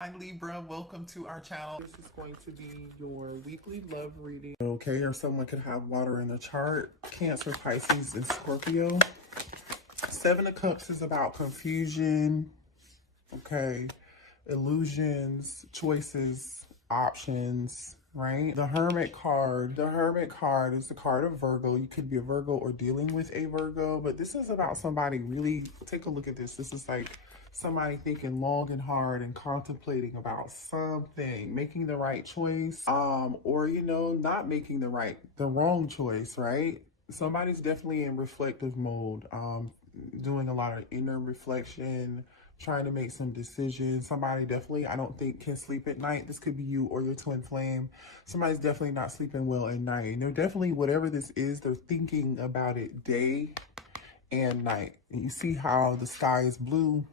Hi Libra, welcome to our channel. This is going to be your weekly love reading. Okay, or someone could have water in the chart. Cancer, Pisces, and Scorpio. Seven of Cups is about confusion, okay, illusions, choices, options, right? The Hermit card. The Hermit card is the card of Virgo. You could be a Virgo or dealing with a Virgo, but this is about somebody really, take a look at this. This is like somebody thinking long and hard and contemplating about something, making the right choice, or not making the wrong choice, right? Somebody's definitely in reflective mode, doing a lot of inner reflection, trying to make some decisions. Somebody definitely, I don't think, can sleep at night. This could be you or your twin flame. Somebody's definitely not sleeping well at night. And they're definitely, whatever this is, they're thinking about it day and night. And you see how the sky is blue.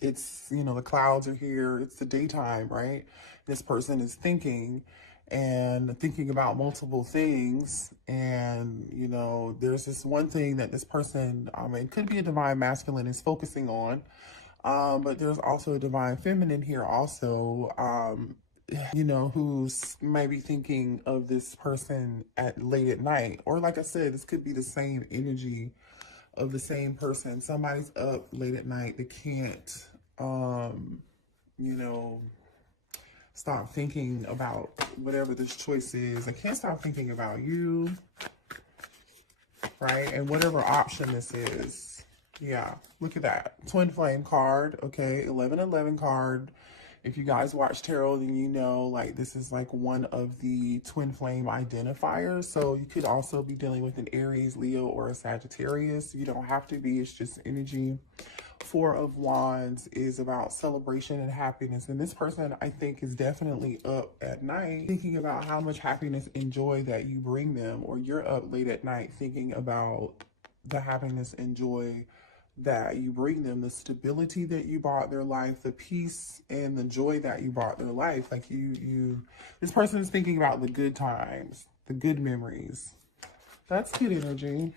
It's, the clouds are here. It's the daytime, right? This person is thinking about multiple things. And, there's this one thing that this person, it could be a divine masculine, is focusing on. But there's also a divine feminine here also, who's maybe thinking of this person at late at night. Or like I said, this could be the same energy of the same person. Somebody's up late at night. They can't, stop thinking about whatever this choice is. They can't stop thinking about you, right? And whatever option this is. Yeah, look at that. Twin flame card, okay? 1111 card. If you guys watch tarot, then you know, like, this is like one of the twin flame identifiers. So you could also be dealing with an Aries, Leo, or a Sagittarius. You don't have to be, it's just energy. Four of Wands is about celebration and happiness. And this person, I think, is definitely up at night thinking about how much happiness and joy that you bring them. Or you're up late at night thinking about the happiness and joy that you bring them, the stability that you brought their life, the peace and the joy that you brought their life. Like this person is thinking about the good times, the good memories. That's good energy.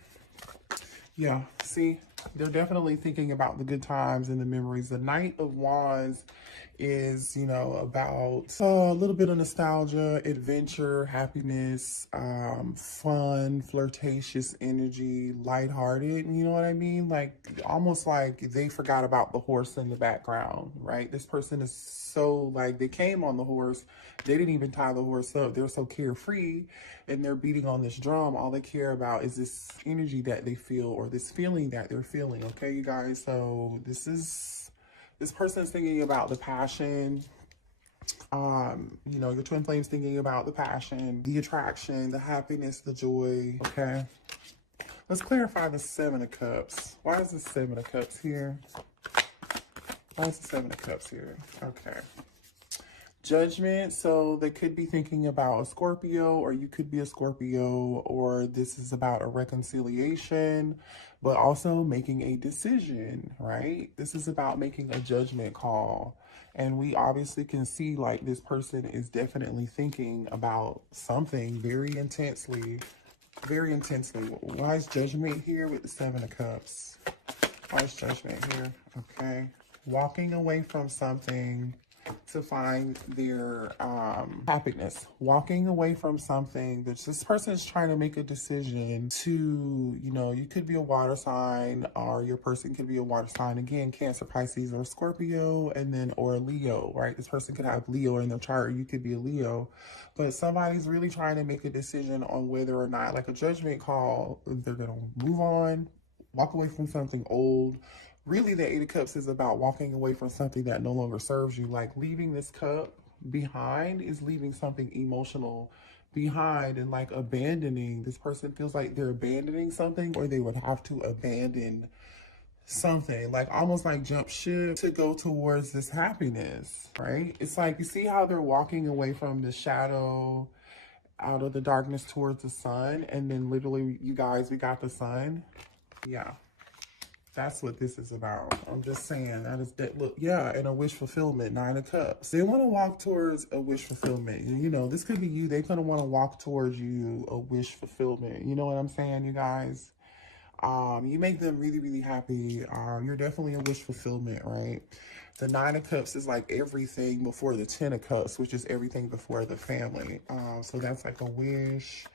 Yeah, see, they're definitely thinking about the good times and the memories. The Knight of Wands is, about a little bit of nostalgia, adventure, happiness, fun, flirtatious energy, lighthearted, you know what I mean? Like, almost like they forgot about the horse in the background, right? This person is so, like, they came on the horse, they didn't even tie the horse up. They're so carefree and they're beating on this drum. All they care about is this energy that they feel, or this feeling that they're feeling, okay, you guys? So this person's thinking about the passion. Your twin flame's thinking about the passion, the attraction, the happiness, the joy, okay? Let's clarify the Seven of Cups. Why is the Seven of Cups here? Why is the Seven of Cups here? Okay. Judgment, so they could be thinking about a Scorpio, or you could be a Scorpio, or this is about a reconciliation, but also making a decision, right? This is about making a judgment call. And we obviously can see, like, this person is definitely thinking about something very intensely, very intensely. Why is Judgment here with the Seven of Cups? Why is Judgment here? Okay. Walking away from something to find their happiness, walking away from something that this person is trying to make a decision to, you could be a water sign, or your person could be a water sign, again, Cancer, Pisces, or Scorpio, and then, or a Leo, right? This person could have Leo in their chart, or you could be a Leo, but somebody's really trying to make a decision on whether or not, like a judgment call, they're going to move on, walk away from something old. Really, the Eight of Cups is about walking away from something that no longer serves you. Like, leaving this cup behind is leaving something emotional behind, and like abandoning. This person feels like they're abandoning something, or they would have to abandon something, like almost like jump ship to go towards this happiness, right? It's like, you see how they're walking away from the shadow, out of the darkness towards the sun, and then literally, you guys, we got the sun. Yeah. That's what this is about. I'm just saying, that is that. Look, yeah, and a wish fulfillment, Nine of Cups. They want to walk towards a wish fulfillment. This could be you. They're going to want to walk towards you, a wish fulfillment. You know what I'm saying, you guys? You make them really, really happy. You're definitely a wish fulfillment, right? The Nine of Cups is like everything before the Ten of Cups, which is everything before the family. So that's like a wish,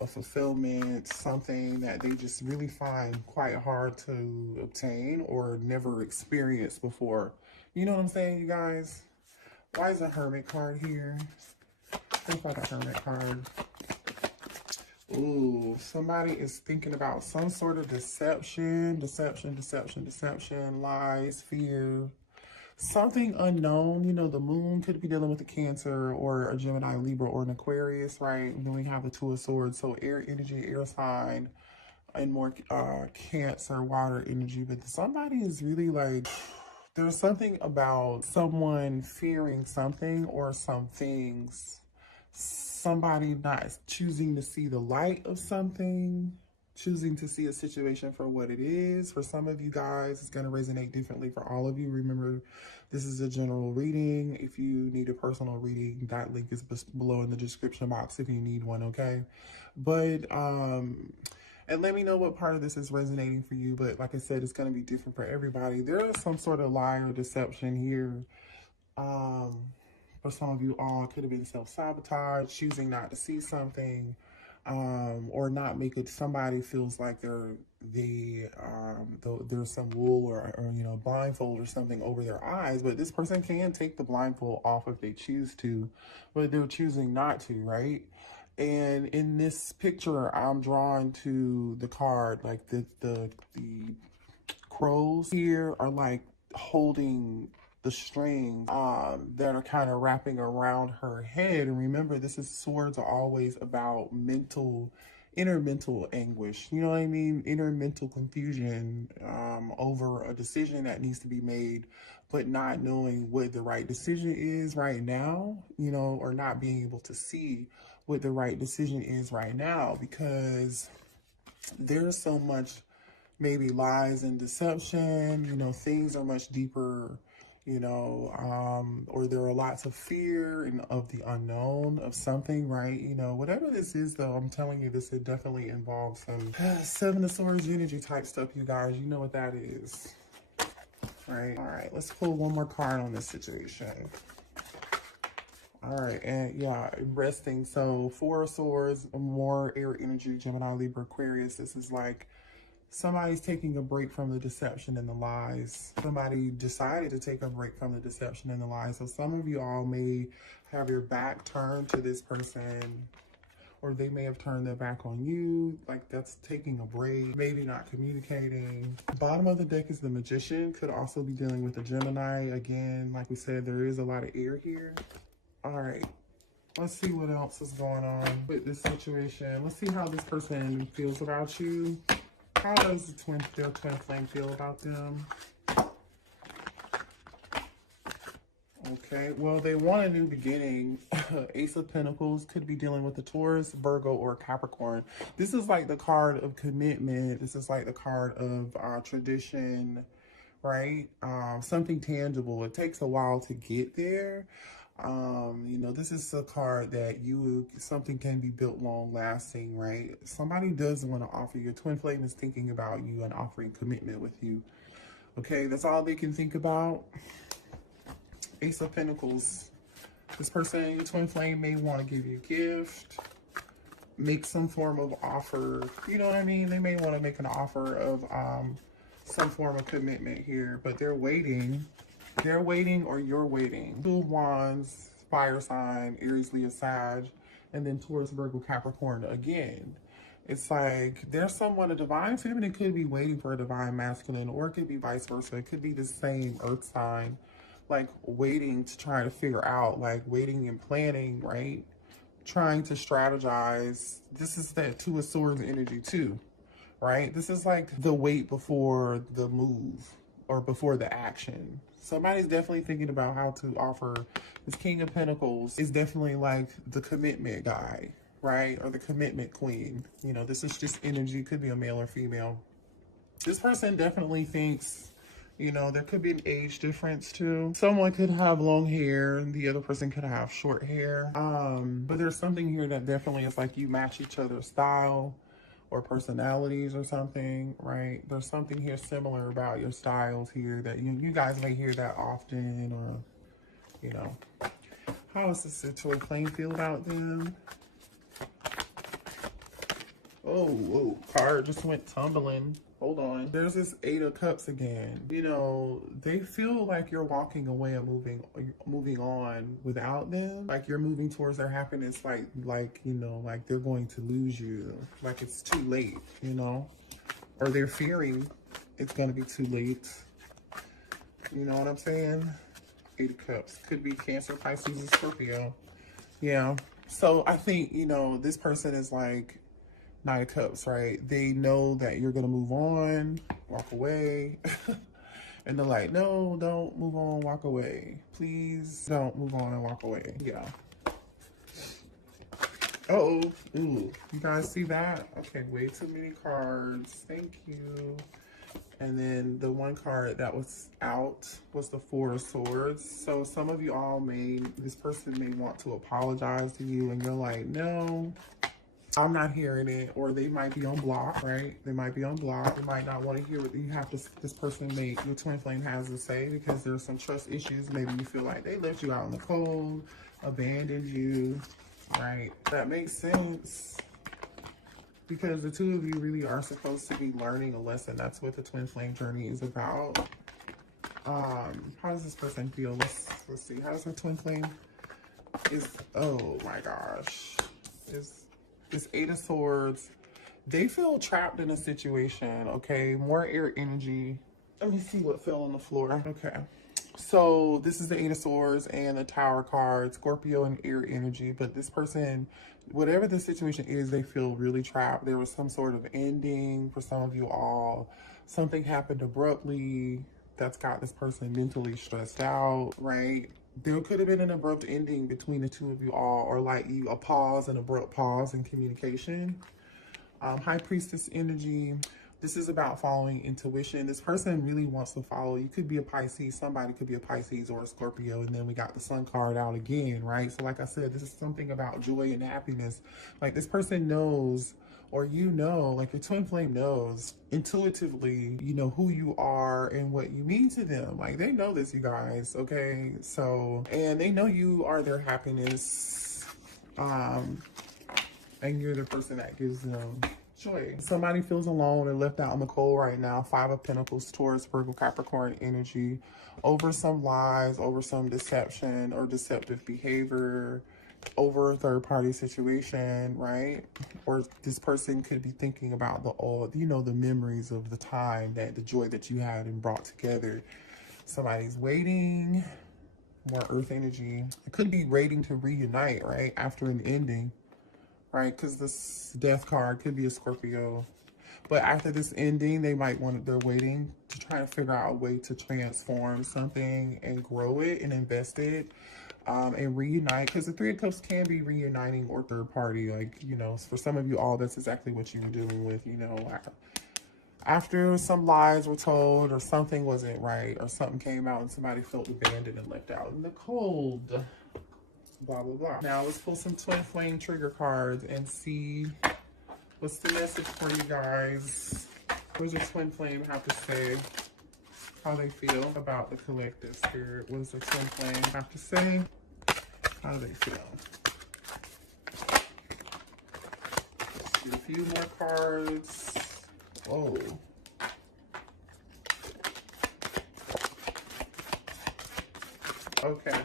a fulfillment, something that they just really find quite hard to obtain or never experienced before. You know what I'm saying, you guys? Why is a Hermit card here? Looks like a Hermit card. Ooh, somebody is thinking about some sort of deception, lies, fear, something unknown. You know, the moon could be dealing with a Cancer or a Gemini, Libra, or an Aquarius, right? And then we have the Two of Swords, so air energy, air sign, and more Cancer, water energy. But somebody is really like, there's something about someone fearing something or some things. Somebody not choosing to see the light of something, choosing to see a situation for what it is. For some of you guys, it's going to resonate differently for all of you. Remember, this is a general reading. If you need a personal reading, that link is below in the description box if you need one, okay? But, and let me know what part of this is resonating for you. But like I said, it's going to be different for everybody. There is some sort of lie or deception here. For some of you all, it could have been self-sabotage, choosing not to see something, or not make it, somebody feels like there's some wool or you know, blindfold or something over their eyes, but this person can take the blindfold off if they choose to, but they're choosing not to, right? And in this picture, I'm drawn to the card, like the crows here are like holding the strings that are kind of wrapping around her head. And remember, swords are always about inner mental anguish. You know what I mean? Inner mental confusion over a decision that needs to be made, but not knowing what the right decision is right now, you know, or not being able to see what the right decision is right now, because there's so much maybe lies and deception, you know, things are much deeper, you know, or there are lots of fear and of the unknown of something, right? You know, whatever this is, though, I'm telling you, this it definitely involves some Seven of Swords energy type stuff, you guys. You know what that is, right? All right, let's pull one more card on this situation. All right, and yeah, resting. So Four of Swords, more air energy, Gemini, Libra, Aquarius. This is like somebody's taking a break from the deception and the lies. Somebody decided to take a break from the deception and the lies. So some of you all may have your back turned to this person, or they may have turned their back on you. Like, that's taking a break, maybe not communicating. Bottom of the deck is the Magician. Could also be dealing with a Gemini. Again, like we said, there is a lot of air here. All right. Let's see what else is going on with this situation. Let's see how this person feels about you. How does the twin flame feel about them? Okay, well, they want a new beginning. Ace of Pentacles could be dealing with the Taurus, Virgo, or Capricorn. This is like the card of commitment. This is like the card of tradition, right? Something tangible. It takes a while to get there. You know, this is a card that something can be built long lasting, right? Somebody does want to offer you. Your twin flame is thinking about you and offering commitment with you. Okay, that's all they can think about. Ace of Pentacles. This person, your twin flame, may want to give you a gift, make some form of offer. You know what I mean? They may want to make an offer of some form of commitment here, but they're waiting. They're waiting, or you're waiting. Two of Wands, fire sign, Aries, Leo, Sag, and then Taurus, Virgo, Capricorn again. It's like there's someone, a divine feminine could be waiting for a divine masculine, or it could be vice versa. It could be the same earth sign, like waiting to try to figure out, like waiting and planning, right? Trying to strategize. This is that Two of Swords energy too, right? This is like the wait before the move or before the action. Somebody's definitely thinking about how to offer. This King of Pentacles is definitely like the commitment guy, right? Or the commitment queen. You know, this is just energy. Could be a male or female. This person definitely thinks, you know, there could be an age difference too. Someone could have long hair and the other person could have short hair. But there's something here that definitely is like you match each other's style, or personalities or something, right? There's something here similar about your styles here that you guys may hear that often, or, you know. How does the twin flame feel about them? Oh, whoa, card just went tumbling. Hold on. There's this 8 of Cups again. You know, they feel like you're walking away and moving on without them. Like you're moving towards their happiness, like you know, like they're going to lose you. Like it's too late, you know? Or they're fearing it's going to be too late. You know what I'm saying? 8 of Cups. Could be Cancer, Pisces, and Scorpio. Yeah. So I think, you know, this person is like 9 of Cups, right? They know that you're going to move on, walk away. And they're like, no, don't move on, walk away. Please don't move on and walk away. Yeah. Uh-oh. Ooh. You guys see that? Okay, way too many cards. Thank you. And then the one card that was out was the 4 of Swords. So some of you all this person may want to apologize to you, and you're like, no, I'm not hearing it. Or they might be on block, right? They might be on block. They might not want to hear what this person your twin flame has to say, because there's some trust issues. Maybe you feel like they left you out in the cold, abandoned you, right? That makes sense. Because the two of you really are supposed to be learning a lesson. That's what the twin flame journey is about. How does this person feel? Let's see. How does her twin flame oh my gosh. It's 8 of Swords. They feel trapped in a situation, okay? More air energy. Let me see what fell on the floor. Okay. So this is the 8 of Swords and the Tower card, Scorpio and air energy. But this person, whatever the situation is, they feel really trapped. There was some sort of ending for some of you all. Something happened abruptly that's got this person mentally stressed out, right? There could have been an abrupt ending between the two of you all, or like a pause, an abrupt pause in communication. High Priestess energy. This is about following intuition. This person really wants to follow. You could be a Pisces. Somebody could be a Pisces or a Scorpio. And then we got the Sun card out again, right? So like I said, this is something about joy and happiness. Like this person knows, or you know, like your twin flame knows intuitively, you know, who you are and what you mean to them. Like they know this, you guys, okay? So, and they know you are their happiness. And you're the person that gives them joy. Somebody feels alone and left out in the cold right now. 5 of Pentacles, Taurus, Virgo, Capricorn energy, over some lies, over some deception or deceptive behavior, over a third-party situation, right? Or this person could be thinking about the memories of the time, the joy that you had and brought together. Somebody's waiting. More earth energy. It could be waiting to reunite, right? After an ending. Right, because this Death card could be a Scorpio. But after this ending, they're waiting to try to figure out a way to transform something and grow it and invest it and reunite. Because the 3 of Cups can be reuniting or third party. Like, you know, for some of you all, that's exactly what you were dealing with, you know. After some lies were told or something wasn't right or something came out and somebody felt abandoned and left out in the cold. Blah, blah, blah. Now let's pull some twin flame trigger cards and see what's the message for you guys. What does your twin flame have to say? How they feel about the collective spirit. What does the twin flame have to say? How do they feel? Let's do a few more cards. Oh. Okay.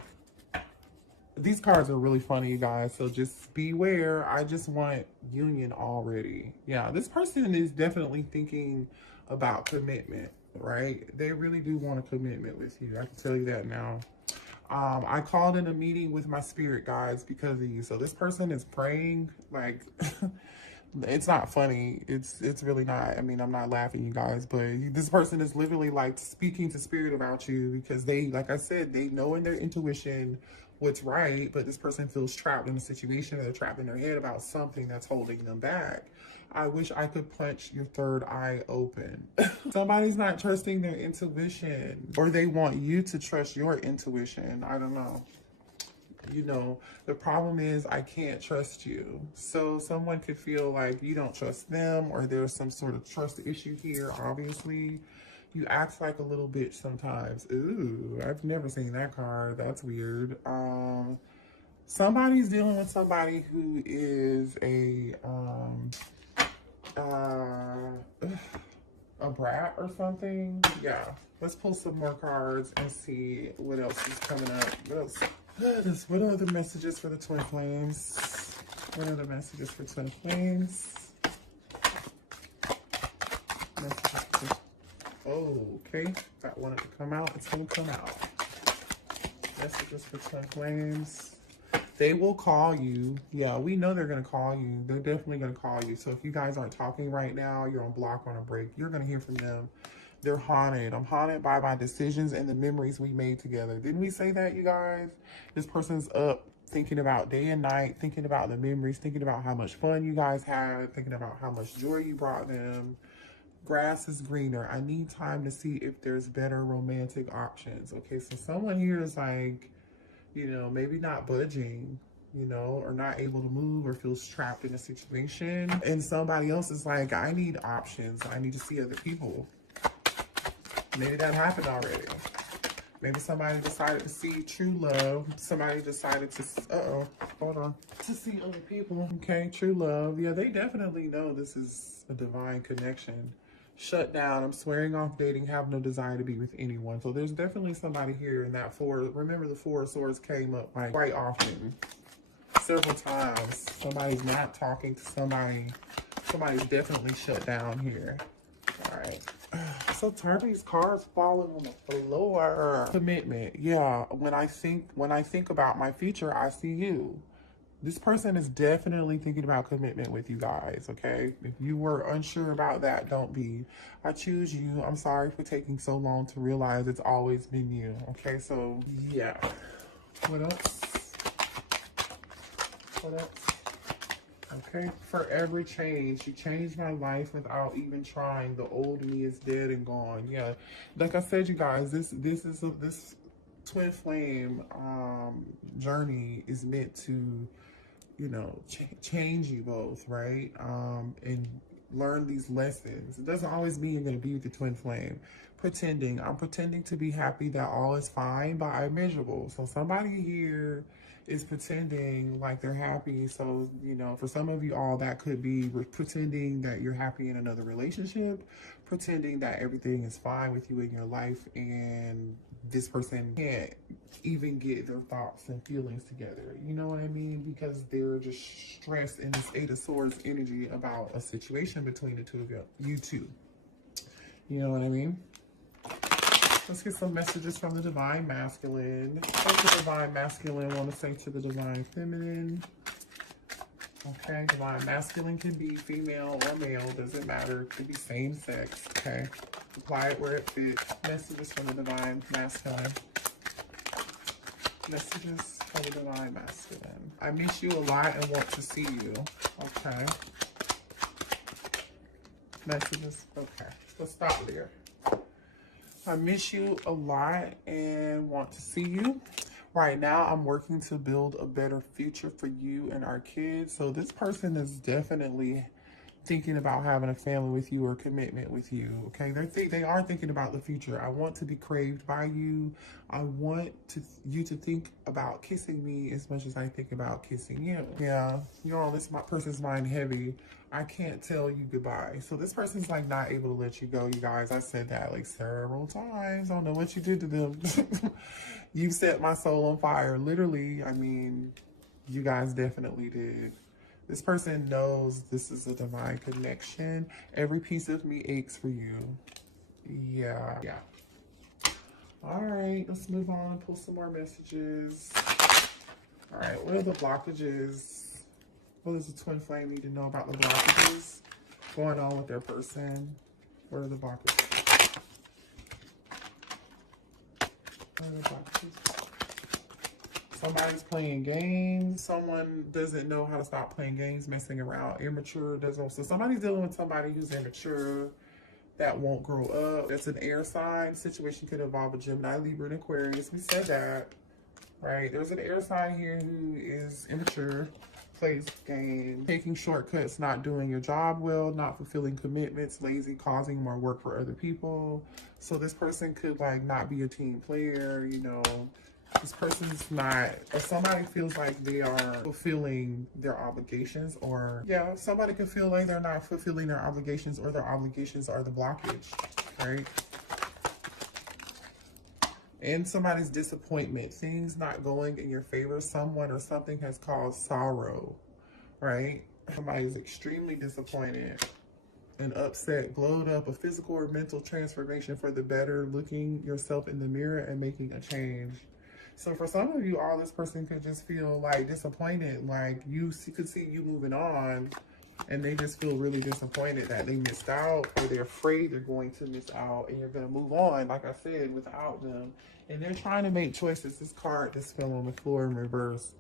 These cards are really funny, you guys, so just beware. I just want union already. Yeah, this person is definitely thinking about commitment, right? They really do want a commitment with you. I can tell you that now. I called in a meeting with my spirit guides because of you. So this person is praying, like, it's not funny. It's really not. I mean, I'm not laughing, you guys, but this person is literally like speaking to spirit about you because they, like I said, they know in their intuition what's right, but this person feels trapped in a situation, or they're trapped in their head about something that's holding them back. I wish I could punch your third eye open. Somebody's not trusting their intuition, or they want you to trust your intuition. I don't know. you know, the problem is I can't trust you. So someone could feel like you don't trust them, or there's some sort of trust issue here. Obviously, you act like a little bitch sometimes. Ooh, I've never seen that card. That's weird. Somebody's dealing with somebody who is a brat or something. Yeah. Let's pull some more cards and see what else is coming up. What else? What are the messages for the twin flames? What are the messages for twin flames? Messages for... Oh, okay. That wanted to come out. It's going to come out. Messages for twin flames. They will call you. Yeah, we know they're going to call you. They're definitely going to call you. So if you guys aren't talking right now, you're on block, on a break, you're going to hear from them. They're haunted. I'm haunted by my decisions and the memories we made together. Didn't we say that, you guys? This person's up thinking about day and night, thinking about the memories, thinking about how much fun you guys had, thinking about how much joy you brought them. Grass is greener. I need time to see if there's better romantic options. Okay, so someone here is like, you know, maybe not budging, you know, or not able to move, or feels trapped in a situation. And somebody else is like, I need options. I need to see other people. Maybe that happened already. Maybe somebody decided to see true love. Somebody decided to, hold on, to see other people. Okay, true love. Yeah, they definitely know this is a divine connection. Shut down. I'm swearing off dating. Have no desire to be with anyone. So there's definitely somebody here in that four. Remember, the Four of Swords came up like quite often, several times. Somebody's not talking to somebody. Somebody's definitely shut down here. All right. So tired of these cards falling on the floor. Commitment. Yeah. When I think about my future, I see you. This person is definitely thinking about commitment with you guys, okay? If you were unsure about that, don't be. I choose you. I'm sorry for taking so long to realize it's always been you, okay? So, yeah. What else? What else? Okay, forever change. You changed my life without even trying. The old me is dead and gone. Yeah, like I said, you guys, this twin flame journey is meant to, you know, change you both, right? And learn these lessons. It doesn't always mean you're going to be with the twin flame. I'm pretending to be happy that all is fine, but I'm miserable. So somebody here is pretending like they're happy. So, you know, for some of you all, that could be pretending that you're happy in another relationship, pretending that everything is fine with you in your life, and this person can't even get their thoughts and feelings together. You know what I mean? Because they're just stressed in this Eight of Swords energy about a situation between the two of you two. You know what I mean? Let's get some messages from the Divine Masculine. What does the Divine Masculine want to say to the Divine Feminine? Okay, Divine Masculine can be female or male. Doesn't matter. It could be same sex. Okay. Apply it where it fits. Messages from the Divine Masculine. Messages from the Divine Masculine. I miss you a lot and want to see you. Okay. Messages. Okay. Let's stop there. I miss you a lot and want to see you. Right now, I'm working to build a better future for you and our kids. So this person is definitely thinking about having a family with you or commitment with you. Okay, they are thinking about the future. I want to be craved by you. I want you to think about kissing me as much as I think about kissing you. Yeah, you know, this person's mind heavy. I can't tell you goodbye. So this person's like not able to let you go, you guys. I said that like several times. I don't know what you did to them. You set my soul on fire. Literally, I mean, you guys definitely did. This person knows this is a divine connection. Every piece of me aches for you. Yeah. All right, let's move on and pull some more messages. All right, what are the blockages? What does the twin flame need to know about the blockages going on with their person? What are the blockages? What are the blockages? Somebody's playing games. Someone doesn't know how to stop playing games, messing around, immature. So somebody's dealing with somebody who's immature, that won't grow up. That's an air sign. Situation could involve a Gemini, Libra, and Aquarius. We said that, right? There's an air sign here who is immature, plays game, taking shortcuts, not doing your job well, not fulfilling commitments, lazy, causing more work for other people. So this person could like not be a team player, you know. This person's not, if somebody feels like they are fulfilling their obligations, or yeah, somebody could feel like they're not fulfilling their obligations, or their obligations are the blockage, right? And somebody's disappointment, things not going in your favor, someone or something has caused sorrow, right? Somebody's extremely disappointed and upset, glowed up, a physical or mental transformation for the better, looking yourself in the mirror and making a change. So for some of you, all this person could just feel like disappointed, like you could see you moving on, and they just feel really disappointed that they missed out, or they're afraid they're going to miss out, and you're going to move on, like I said, without them. And they're trying to make choices. This card just fell on the floor in reverse.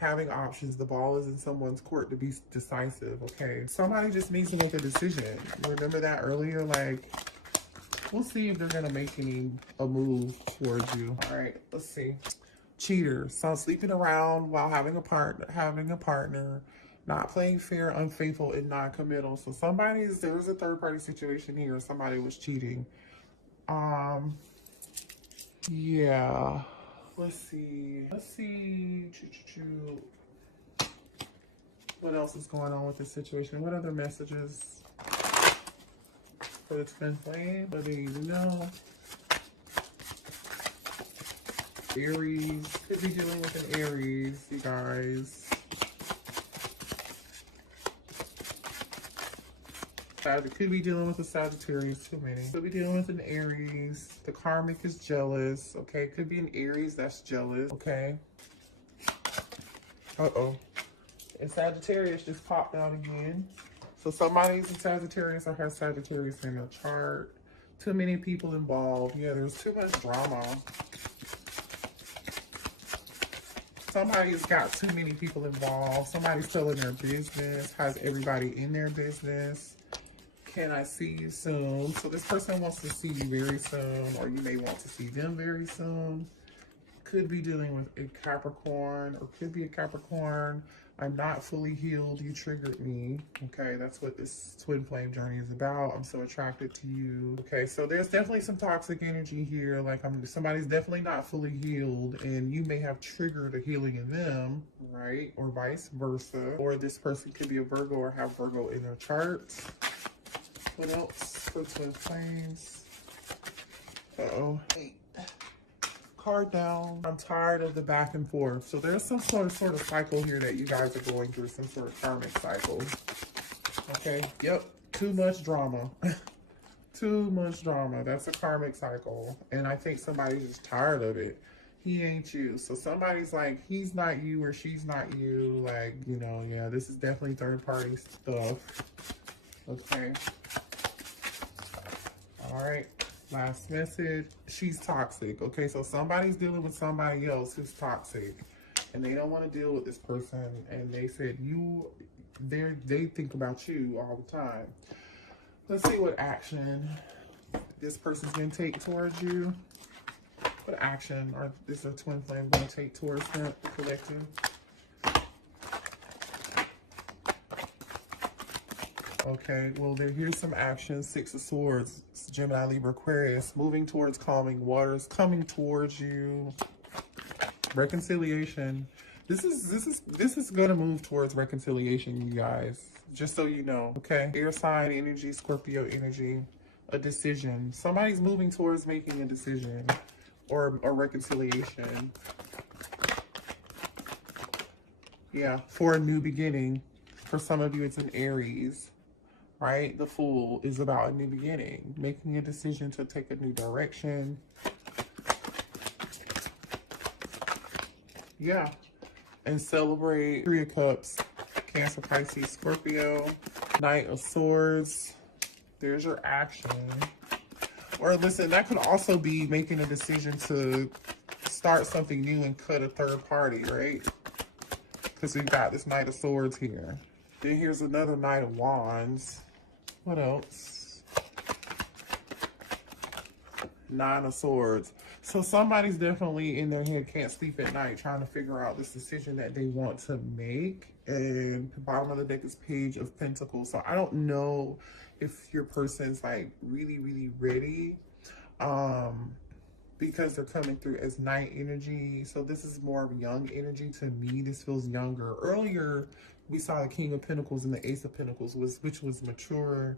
Having options. The ball is in someone's court to be decisive, okay? Somebody just needs to make a decision. Remember that earlier? Like, we'll see if they're going to make a move towards you. All right, let's see. Cheater. So sleeping around while having a partner, not playing fair, unfaithful, and non-committal. So there was a third-party situation here. Somebody was cheating. Yeah. Let's see. What else is going on with this situation? What other messages for the twin flame? What do you need to know? Aries. Could be dealing with an Aries, you guys. Could be dealing with a Sagittarius, too many. Could be dealing with an Aries. The karmic is jealous, okay? Could be an Aries that's jealous, okay? Uh-oh. And Sagittarius just popped out again. So somebody's a Sagittarius or has Sagittarius in their chart. Too many people involved. Yeah, there's too much drama. Somebody's got too many people involved. Somebody's selling their business, has everybody in their business. Can I see you soon? So this person wants to see you very soon, or you may want to see them very soon. Could be dealing with a Capricorn, or could be a Capricorn. I'm not fully healed. You triggered me. Okay, that's what this twin flame journey is about. I'm so attracted to you. Okay, so there's definitely some toxic energy here. Like somebody's definitely not fully healed, and you may have triggered a healing in them, right? Or vice versa. Or this person could be a Virgo or have Virgo in their charts. What else for twin flames? Uh-oh. Card down. I'm tired of the back and forth. So there's some sort of cycle here that you guys are going through, some sort of karmic cycle. Okay, yep, too much drama. Too much drama. That's a karmic cycle. And I think somebody's just tired of it. He ain't you. So somebody's like, he's not you or she's not you. Like, you know, yeah, this is definitely third party stuff. Okay. All right. Last message. She's toxic. Okay, so somebody's dealing with somebody else who's toxic, and they don't want to deal with this person. And they said they think about you all the time. Let's see what action this person's gonna take towards you. What action is a twin flame gonna take towards the collective? Okay, well, here's some action. Six of Swords, Gemini, Libra, Aquarius, moving towards calming waters, coming towards you. Reconciliation. This is gonna move towards reconciliation, you guys. Just so you know, okay? Air sign energy, Scorpio energy, a decision. Somebody's moving towards making a decision or a reconciliation. Yeah, for a new beginning. For some of you, it's an Aries. Right? The Fool is about a new beginning, making a decision to take a new direction. Yeah. And celebrate. Three of Cups, Cancer, Pisces, Scorpio, Knight of Swords. There's your action. Or listen, that could also be making a decision to start something new and cut a third party, right? Because we've got this Knight of Swords here. Then here's another Knight of Wands. What else? Nine of Swords. So somebody's definitely in their head, can't sleep at night, trying to figure out this decision that they want to make. And the bottom of the deck is Page of Pentacles. So I don't know if your person's like really, really ready. Because they're coming through as night energy. So this is more of young energy to me. This feels younger. Earlier, we saw the King of Pentacles and the Ace of Pentacles, which was mature,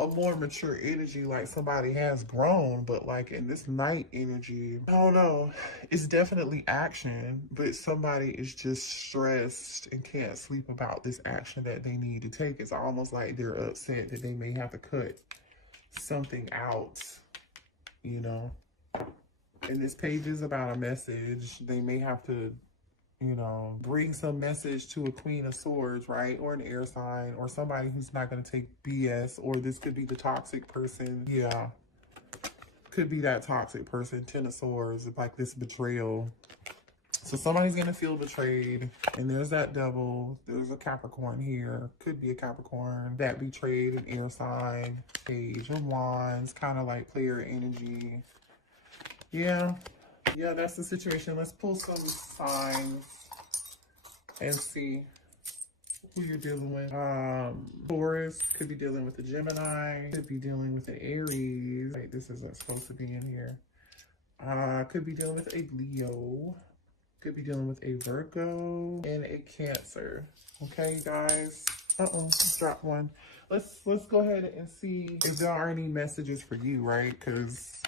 a more mature energy, like somebody has grown. But like in this night energy, I don't know, it's definitely action, but somebody is just stressed and can't sleep about this action that they need to take. It's almost like they're upset that they may have to cut something out, you know. And this page is about a message. They may have to, you know, bring some message to a Queen of Swords, right? Or an air sign, or somebody who's not going to take BS. Or this could be the toxic person. Yeah. Could be that toxic person. Ten of Swords, like this betrayal. So somebody's going to feel betrayed. And there's that Devil. There's a Capricorn here. Could be a Capricorn. That betrayed an air sign. Page of Wands. Kind of like player energy. Yeah, that's the situation. Let's pull some signs and see who you're dealing with. Taurus could be dealing with a Gemini, could be dealing with an Aries. Right, this isn't supposed to be in here. Could be dealing with a Leo, could be dealing with a Virgo and a Cancer. Okay, guys. Drop one. Let's go ahead and see if there are any messages for you, right? Because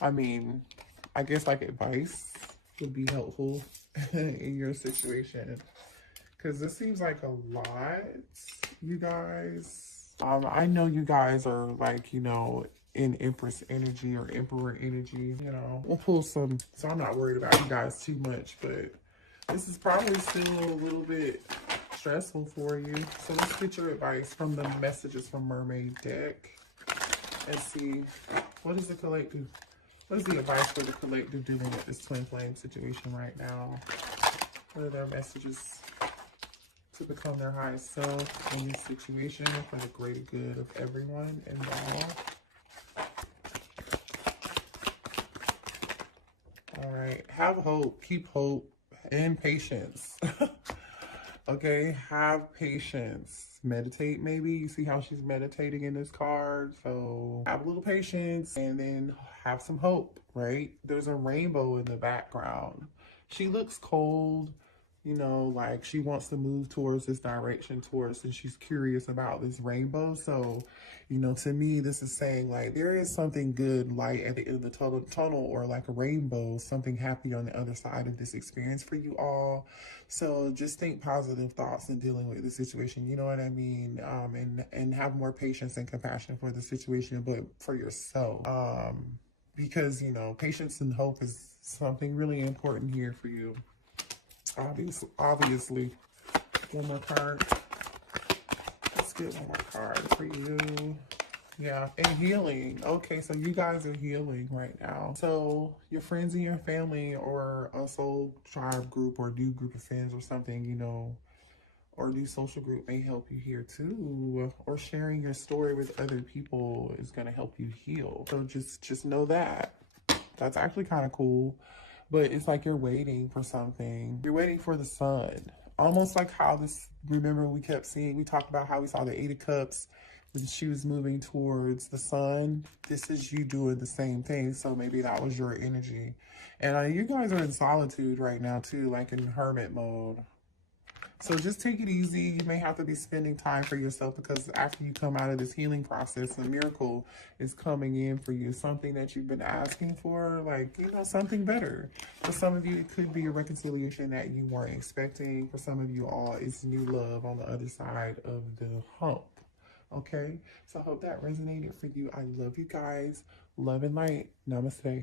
I mean, I guess like advice would be helpful in your situation. Because this seems like a lot, you guys. I know you guys are like, you know, in Empress energy or Emperor energy, you know. We'll pull some, so I'm not worried about you guys too much, but this is probably still a little bit stressful for you. So let's get your advice from the messages from Mermaid deck and see what does the collective. What is the advice for the collective dealing with this twin flame situation right now? What are their messages to become their highest self in this situation for the greater good of everyone involved? All right. Have hope. Keep hope and patience. Okay. Have patience. Meditate, maybe. You see how she's meditating in this card. So have a little patience and then have some hope, right? There's a rainbow in the background. She looks cold, you know, like she wants to move towards this direction and she's curious about this rainbow. So, you know, to me, this is saying like there is something good, light at the end of the tunnel, or like a rainbow, something happy on the other side of this experience for you all. So just think positive thoughts in dealing with the situation, you know what I mean? And have more patience and compassion for the situation, but for yourself. Because, you know, patience and hope is something really important here for you. Obviously. One more card. Let's get one more card for you. Yeah, and healing. Okay, so you guys are healing right now. So your friends and your family, or a soul tribe group or new group of friends or something, you know, or new social group may help you here too. Or sharing your story with other people is going to help you heal. So just know that. That's actually kind of cool. But it's like you're waiting for something. You're waiting for the sun. Almost like how this, remember we kept seeing, we talked about how we saw the Eight of Cups when she was moving towards the sun. This is you doing the same thing. So maybe that was your energy. And you guys are in solitude right now too, like in hermit mode. So just take it easy. You may have to be spending time for yourself, because after you come out of this healing process, a miracle is coming in for you. Something that you've been asking for, like, you know, something better. For some of you, it could be a reconciliation that you weren't expecting. For some of you all, it's new love on the other side of the hump. Okay? So I hope that resonated for you. I love you guys. Love and light. Namaste.